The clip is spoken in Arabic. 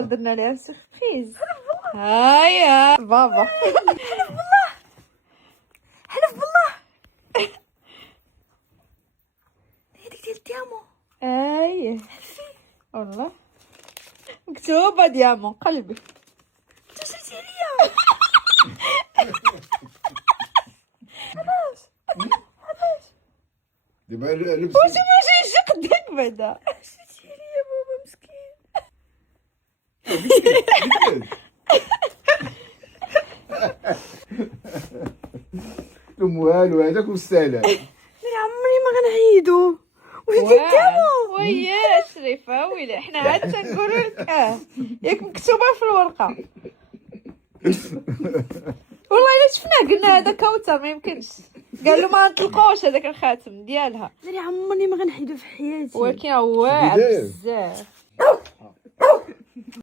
درنا ليها سوربريز. هيا بابا. حلف بالله. هذيك ديال الديامون. ايه والله مكتوبة ديامون قلبي. انت شريتي ليا. دابا لبس واش ماشي قدك بعدا. شريتي ليا بابا مسكين. والو هذاك والسلام. يا عمري ما غنعيدو. وهي ديال الديامون. ويا شريفة ويلي حنا عاد تنقولوا لك ياك مكتوبة في الورقة. والله الا شفناه قلنا هذا كوثر ما يمكنش. قال له ما نطلقوش هذاك الخاتم ديالها. يا عمري ما غنحيدو في حياتي. ولكن واعر بداية. بزاف.